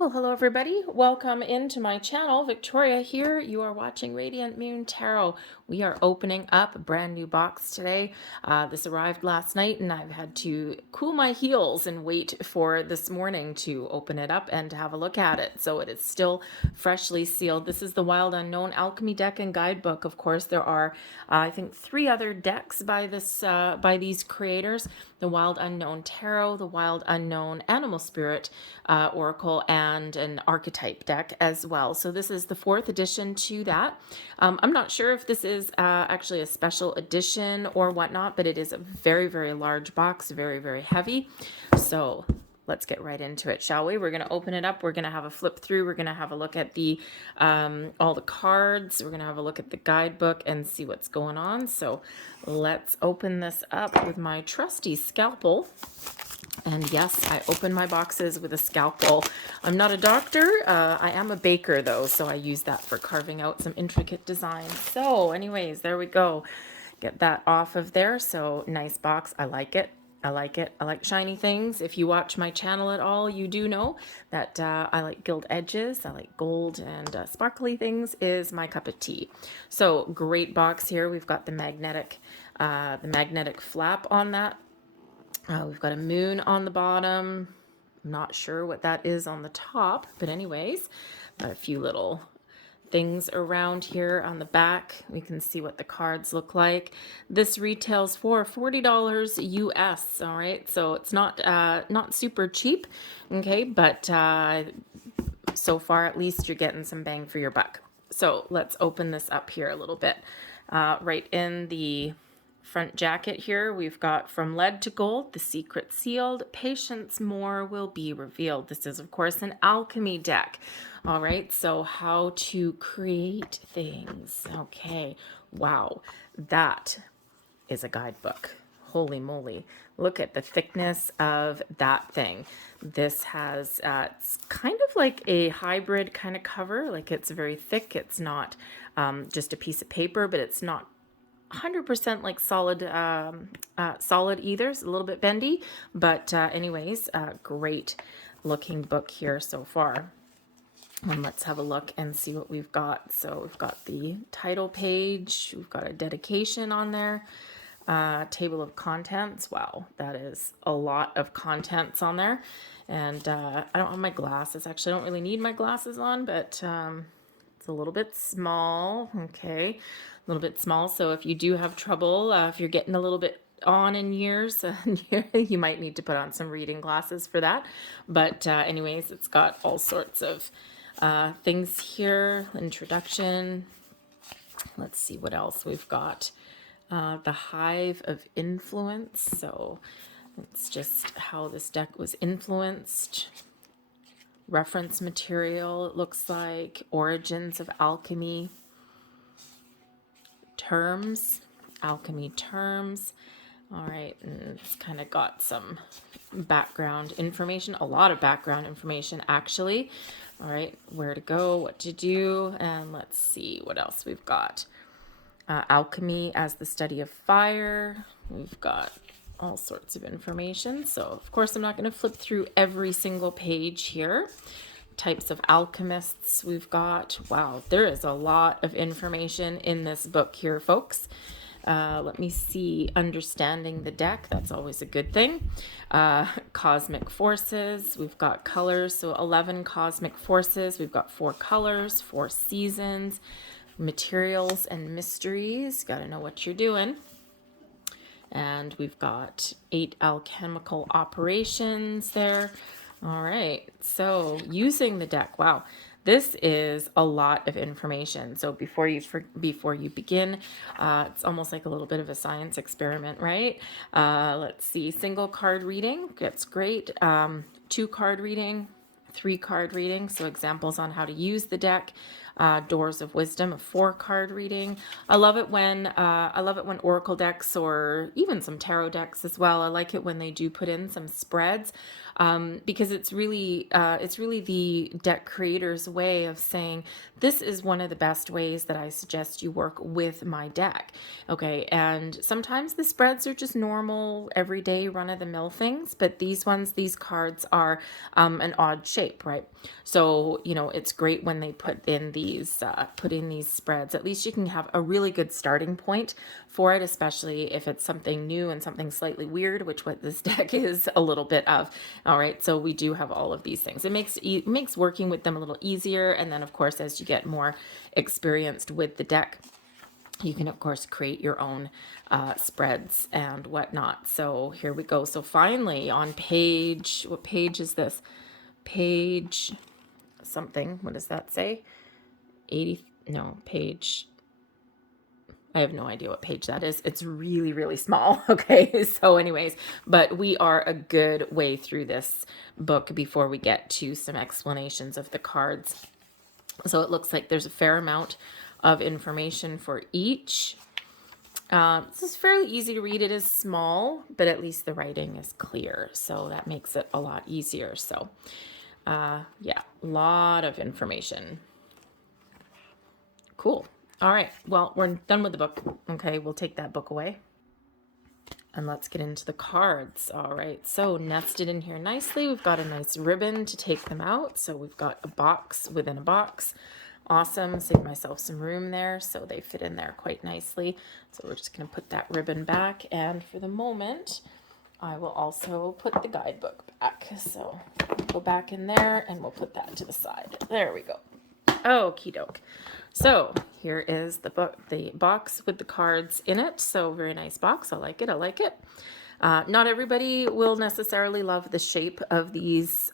Well, hello everybody. Welcome into my channel. Victoria here. You are watching Radiant Moon Tarot. We are opening up a brand new box today. This arrived last night and I've had to cool my heels and wait for this morning to open it up and to have a look at it. So it is still freshly sealed. This is the Wild Unknown Alchemy Deck and Guidebook. Of course, there are, I think, 3 other decks by these creators. The Wild Unknown Tarot, the Wild Unknown Animal Spirit Oracle, and an archetype deck as well. So this is the 4th edition to that. I'm not sure if this is actually a special edition or whatnot, but it is a very, very large box, very, very heavy. So let's get right into it, shall we? We're going to open it up. We're going to have a flip through. We're going to have a look at the all the cards. We're going to have a look at the guidebook and see what's going on. So let's open this up with my trusty scalpel. And yes, I open my boxes with a scalpel. I'm not a doctor. I am a baker, though, so I use that for carving out some intricate designs. So anyways, there we go. Get that off of there. So nice box. I like it. I like it. I like shiny things. If you watch my channel at all, you do know that I like gilt edges. I like gold and sparkly things is my cup of tea. So great box here. We've got the magnetic flap on that. We've got a moon on the bottom. I'm not sure what that is on the top, but anyways, got a few little things around here on the back. We can see what the cards look like. This retails for $40 US. All right, so it's not super cheap, okay, but so far at least you're getting some bang for your buck. So let's open this up here a little bit. Right in the front jacket here, we've got From Lead to Gold, the secret sealed, patience more will be revealed. This is, of course, an alchemy deck. All right, so how to create things. Okay, wow, that is a guidebook. Holy moly. Look at the thickness of that thing. This has, it's kind of like a hybrid kind of cover. Like it's very thick. It's not just a piece of paper, but it's not 100% like solid either. It's a little bit bendy, but anyways, great looking book here so far. And let's have a look and see what we've got. So we've got the title page, we've got a dedication on there, table of contents. Wow, that is a lot of contents on there. And I don't have my glasses. Actually, I don't really need my glasses on, but it's a little bit small. Okay, a little bit small. So if you do have trouble, if you're getting a little bit on in years, you might need to put on some reading glasses for that. But anyways, it's got all sorts of things here. Introduction. Let's see what else we've got. The Hive of Influence. So it's just how this deck was influenced. Reference material, it looks like. Origins of alchemy. Terms. Alchemy terms. All right, and it's kind of got some background information, a lot of background information actually. All right, where to go, what to do, and let's see what else we've got. Alchemy as the study of fire. We've got all sorts of information. So, of course, I'm not going to flip through every single page here. Types of alchemists we've got. Wow, there is a lot of information in this book here, folks. Let me see. Understanding the deck. That's always a good thing. Cosmic forces. We've got colors. So 11 cosmic forces. We've got 4 colors, 4 seasons. Materials and mysteries. Got to know what you're doing. And we've got 8 alchemical operations there. All right. So using the deck. Wow. This is a lot of information. So before you begin, it's almost like a little bit of a science experiment, right? Let's see. Single card reading. That's great. 2 card reading. 3 card reading, so examples on how to use the deck. Doors of Wisdom, a 4-card reading. I love it when oracle decks, or even some tarot decks as well, I like it when they do put in some spreads, because it's really the deck creator's way of saying, this is one of the best ways that I suggest you work with my deck. Okay, and sometimes the spreads are just normal, everyday, run-of-the-mill things, but these cards are an odd shape, right? So, you know, it's great when they put in these spreads. At least you can have a really good starting point for it, especially if it's something new and something slightly weird, which what this deck is a little bit of. All right, so we do have all of these things. It makes working with them a little easier, and then of course, as you get more experienced with the deck, you can, of course, create your own spreads and whatnot. So here we go. So finally, on page, what page is this? Page something. What does that say? 80? No, page. I have no idea what page that is. It's really, really small. Okay. So anyways, but we are a good way through this book before we get to some explanations of the cards. So it looks like there's a fair amount of information for each. This is fairly easy to read. It is small, but at least the writing is clear, so that makes it a lot easier. So yeah, a lot of information. Cool. All right, well, we're done with the book. Okay, we'll take that book away and let's get into the cards. All right, so nested in here nicely, we've got a nice ribbon to take them out. So we've got a box within a box. Awesome. Save myself some room there, so they fit in there quite nicely. So we're just going to put that ribbon back, and for the moment I will also put the guidebook back. So go back in there and we'll put that to the side. There we go. Okie doke. So here is the book, the box with the cards in it. So very nice box. I like it. I like it. Not everybody will necessarily love the shape of these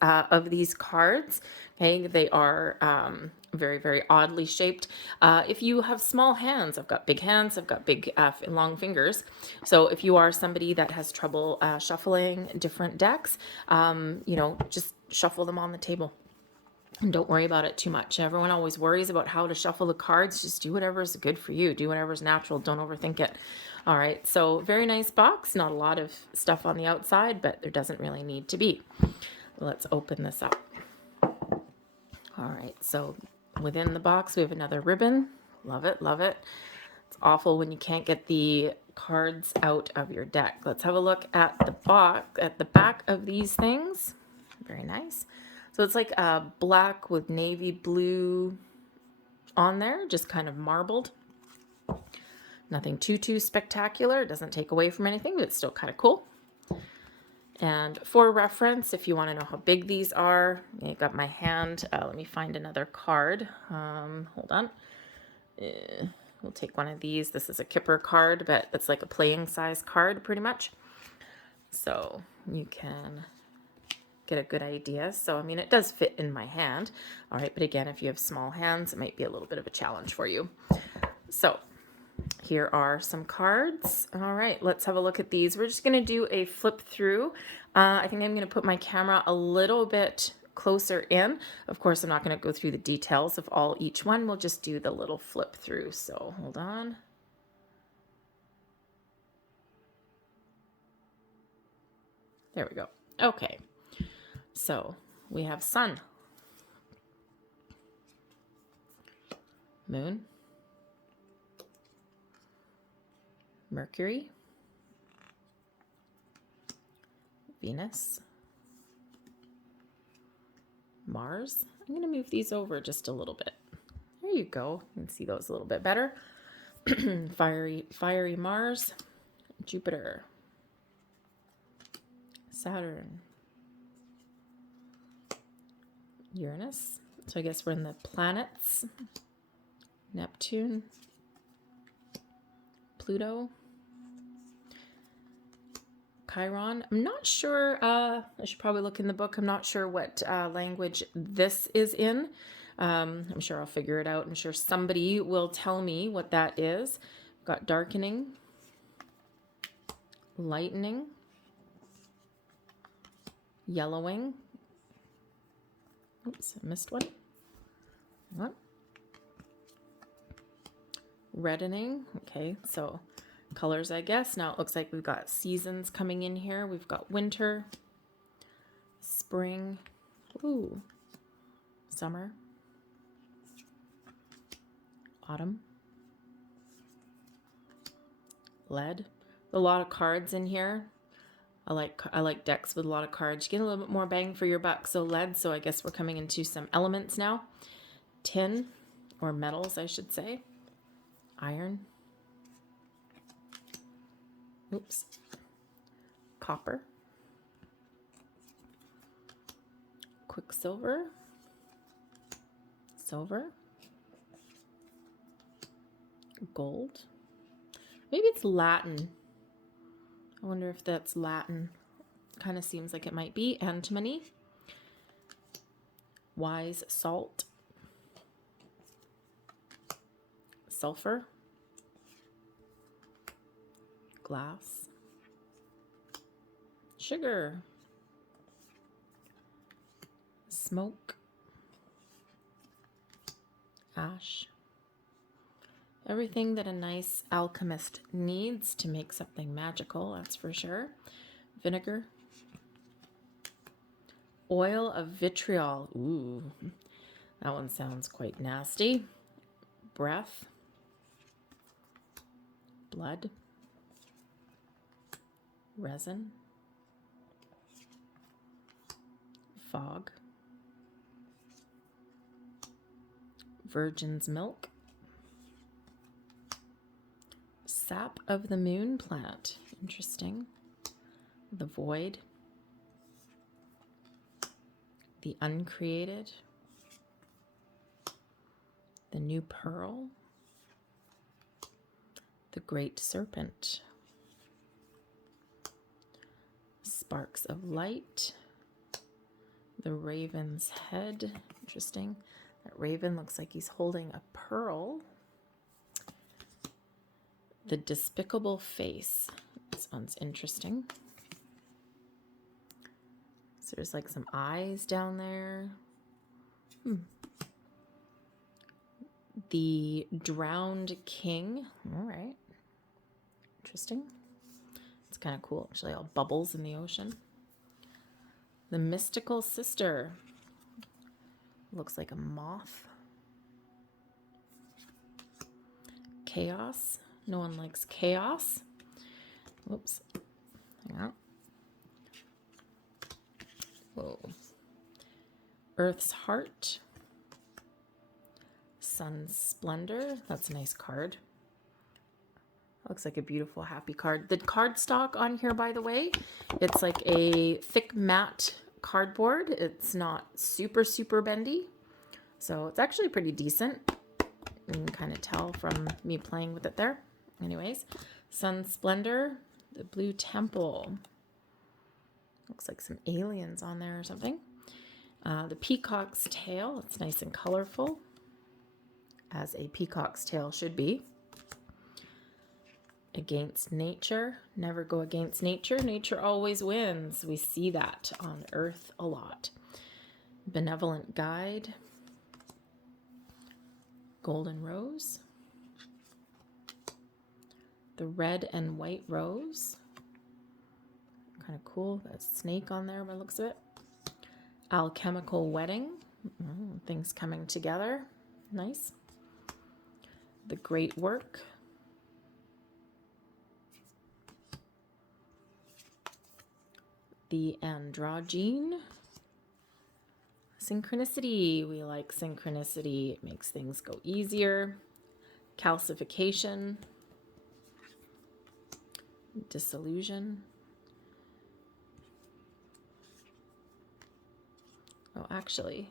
cards. Okay, they are very, very oddly shaped. If you have small hands, I've got big hands, I've got big long fingers. So if you are somebody that has trouble shuffling different decks, you know, just shuffle them on the table. And don't worry about it too much. Everyone always worries about how to shuffle the cards. Just do whatever's good for you. Do whatever's natural. Don't overthink it. All right. So very nice box. Not a lot of stuff on the outside, but there doesn't really need to be. Let's open this up. All right. So within the box, we have another ribbon. Love it. Love it. It's awful when you can't get the cards out of your deck. Let's have a look at the box, at the back of these things. Very nice. So it's like black with navy blue on there, just kind of marbled. Nothing too spectacular. It doesn't take away from anything, but it's still kind of cool. And for reference, if you want to know how big these are, I got my hand. Let me find another card. Hold on. We'll take one of these. This is a Kipper card, but it's like a playing size card pretty much. So you can get a good idea. So, I mean, it does fit in my hand. All right. But again, if you have small hands, it might be a little bit of a challenge for you. So here are some cards. All right. Let's have a look at these. We're just going to do a flip through. I think I'm going to put my camera a little bit closer in. Of course, I'm not going to go through the details of each one. We'll just do the little flip through. So hold on. There we go. Okay. So we have Sun, Moon, Mercury, Venus, Mars. I'm going to move these over just a little bit. There you go. You can see those a little bit better. fiery Mars, Jupiter, Saturn, Uranus. So I guess we're in the planets. Neptune, Pluto, Chiron. I'm not sure. I should probably look in the book. I'm not sure what language this is in. I'm sure I'll figure it out. I'm sure somebody will tell me what that is. We've got darkening, lightening, yellowing. Oops, I missed one. What? reddening. Okay, so colors, I guess. Now it looks like we've got seasons coming in here. We've got winter, spring, ooh, summer, autumn, lead. A lot of cards in here. I like decks with a lot of cards. You get a little bit more bang for your buck. So lead, so I guess we're coming into some elements now. Tin, or metals, I should say. Iron. Oops. Copper. Quicksilver. Silver. Gold. Maybe it's Latin. I wonder if that's Latin. Kind of seems like it might be. Antimony. Wise salt. Sulfur. Glass. Sugar. Smoke. Ash. Everything that a nice alchemist needs to make something magical, that's for sure. Vinegar. Oil of vitriol. Ooh, that one sounds quite nasty. Breath. Blood. Resin. Fog. Virgin's milk. Sap of the moon plant. Interesting. The void. The uncreated. The new pearl. The great serpent. Sparks of light. The raven's head. Interesting. That raven looks like he's holding a pearl. The despicable face. This one's interesting. So there's like some eyes down there. The drowned king. All right. Interesting. It's kind of cool, actually, all bubbles in the ocean. The mystical sister. Looks like a moth. Chaos. No one likes chaos. Whoops. Hang on. Whoa. Earth's heart. Sun's splendor. That's a nice card. Looks like a beautiful, happy card. The card stock on here, by the way, it's like a thick matte cardboard. It's not super, super bendy. So it's actually pretty decent. You can kind of tell from me playing with it there. Anyways, Sun Splendor, the Blue Temple. Looks like some aliens on there or something. The Peacock's Tail. It's nice and colorful, as a peacock's tail should be. Against nature. Never go against nature. Nature always wins. We see that on Earth a lot. Benevolent Guide. Golden Rose. The red and white rose. Kind of cool. That snake on there by the looks of it. Alchemical Wedding. Things coming together. Nice. The Great Work. The Androgyne. Synchronicity. We like synchronicity. It makes things go easier. Calcification. Disillusion. Oh, actually,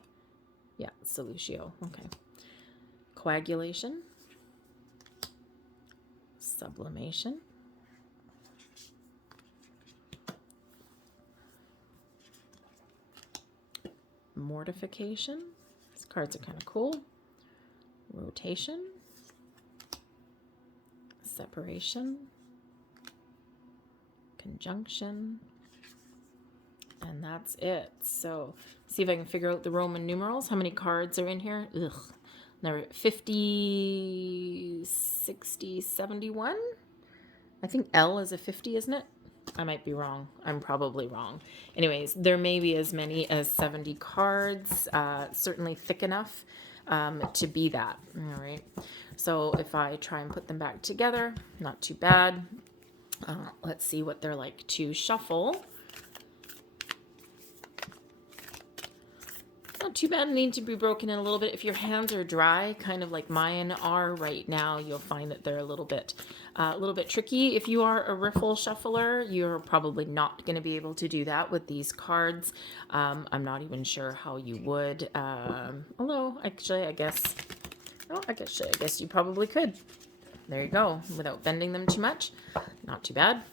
yeah, solutio. Okay. Coagulation. Sublimation. Mortification. These cards are kind of cool. Rotation. Separation. Conjunction. And that's it. So see if I can figure out the Roman numerals. How many cards are in here? Ugh. They're 50, 60, 71. I think L is a 50, isn't it? I might be wrong. I'm probably wrong. Anyways, there may be as many as 70 cards, certainly thick enough to be that. All right. So if I try and put them back together, not too bad. Let's see what they're like to shuffle. Not too bad. Need to be broken in a little bit. If your hands are dry, kind of like mine are right now, you'll find that they're a little bit tricky. If you are a riffle shuffler, you're probably not going to be able to do that with these cards. I'm not even sure how you would. Although, actually, I guess you probably could. There you go. Without bending them too much. Not too bad.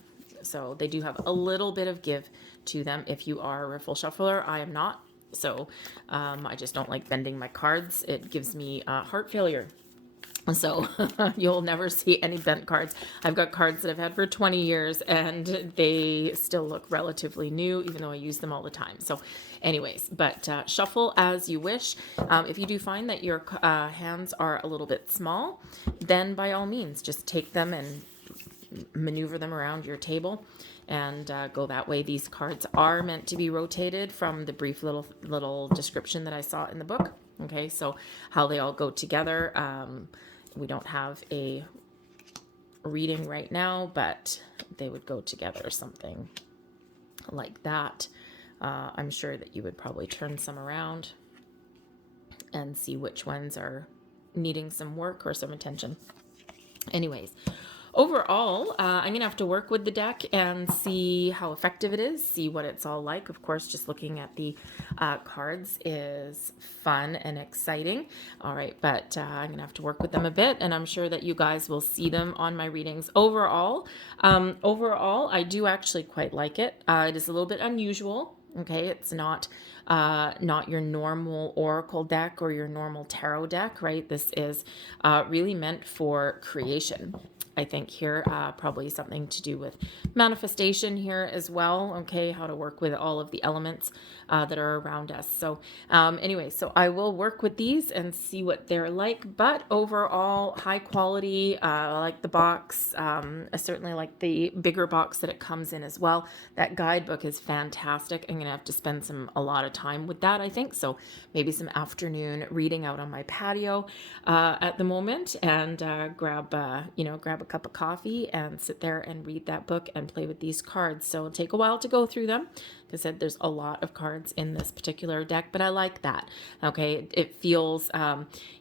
So they do have a little bit of give to them. If you are a riffle shuffler, I am not. So I just don't like bending my cards. It gives me heart failure. So you'll never see any bent cards. I've got cards that I've had for 20 years and they still look relatively new, even though I use them all the time. So anyways, but shuffle as you wish. If you do find that your hands are a little bit small, then by all means, just take them and maneuver them around your table and go that way. These cards are meant to be rotated from the brief little description that I saw in the book. Okay, so how they all go together. We don't have a reading right now, but they would go together, something like that. I'm sure that you would probably turn some around and see which ones are needing some work or some attention. Anyways, overall, I'm going to have to work with the deck and see how effective it is, see what it's all like. Of course, just looking at the cards is fun and exciting. All right, but I'm going to have to work with them a bit, and I'm sure that you guys will see them on my readings. Overall, I do actually quite like it. It is a little bit unusual. Okay, it's not your normal oracle deck or your normal tarot deck, right? This is really meant for creation. I think here, probably something to do with manifestation here as well. Okay, how to work with all of the elements that are around us. So anyway, so I will work with these and see what they're like. But overall, high quality. I like the box. I certainly like the bigger box that it comes in as well. That guidebook is fantastic. I'm gonna have to spend a lot of time with that, I think. So maybe some afternoon reading out on my patio at the moment, and grab a cup of coffee and sit there and read that book and play with these cards. So it'll take a while to go through them. Like I said, there's a lot of cards in this particular deck, but I like that. Okay, it feels,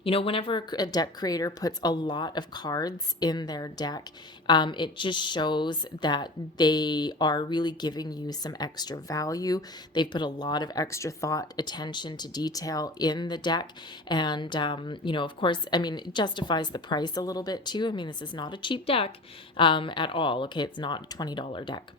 whenever a deck creator puts a lot of cards in their deck, it just shows that they are really giving you some extra value. They've put a lot of extra thought, attention to detail in the deck. And, of course, it justifies the price a little bit too. This is not a cheap deck at all. Okay, it's not a $20 deck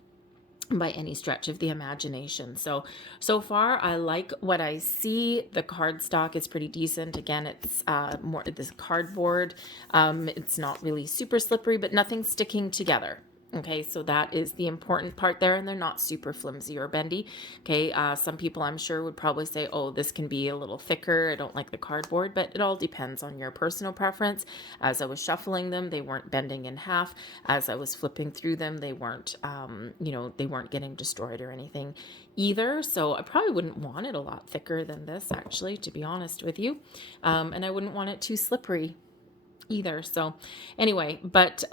by any stretch of the imagination. So far, I like what I see. The card stock is pretty decent. Again, it's more this cardboard. It's not really super slippery, but nothing's sticking together. Okay, so that is the important part there, and they're not super flimsy or bendy. Okay, some people I'm sure would probably say, oh, this can be a little thicker. I don't like the cardboard, but it all depends on your personal preference. As I was shuffling them, they weren't bending in half. As I was flipping through them, they weren't, they weren't getting destroyed or anything either. So I probably wouldn't want it a lot thicker than this, actually, to be honest with you. And I wouldn't want it too slippery either. So anyway, but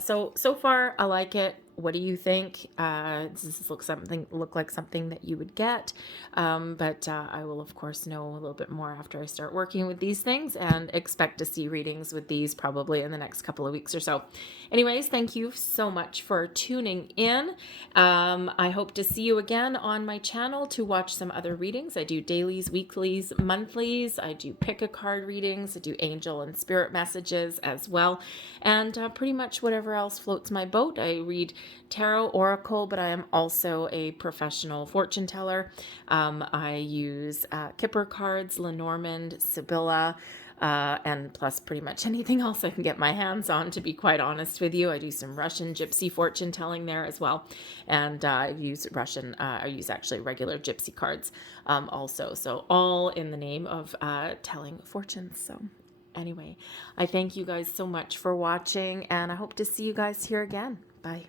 so far I like it. What do you think? Does this look like something that you would get? But I will, of course, know a little bit more after I start working with these things, and expect to see readings with these probably in the next couple of weeks or so. Anyways, thank you so much for tuning in. I hope to see you again on my channel to watch some other readings. I do dailies, weeklies, monthlies. I do pick a card readings. I do angel and spirit messages as well. And pretty much whatever else floats my boat. I read tarot, oracle, but I am also a professional fortune teller. I use Kipper cards, Lenormand, Sibylla, and plus pretty much anything else I can get my hands on, to be quite honest with you. I do some Russian gypsy fortune telling there as well. And I use actually regular gypsy cards also. So all in the name of telling fortunes. So Anyway, I thank you guys so much for watching, and I hope to see you guys here again. Bye.